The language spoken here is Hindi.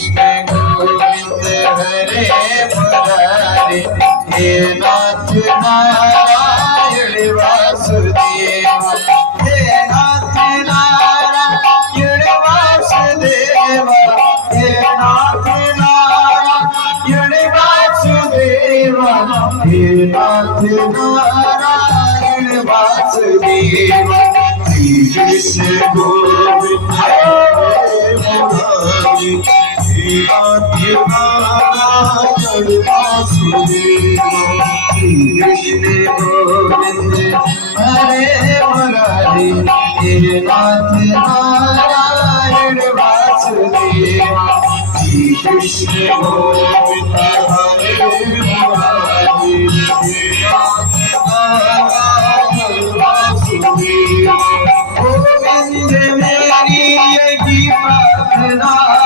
कृष्ण गोविंद हरे मुरारी हे नाथ नारायण वासुदेव हे नाथ नारायण वासुदेव हे नाथ नारायण वासुदेव हे नाथ नारायण वासुदेव श्री कृष्ण गोविंद हरे मुरारी हे नाथ नारायण वासुदेव श्री कृष्ण गोविंद हरे मुरारी हे नाथ नारायण वासुदेव श्री कृष्ण गोविंद हरे मुरारी हे नाथ नारायण वासुदेव गोविंद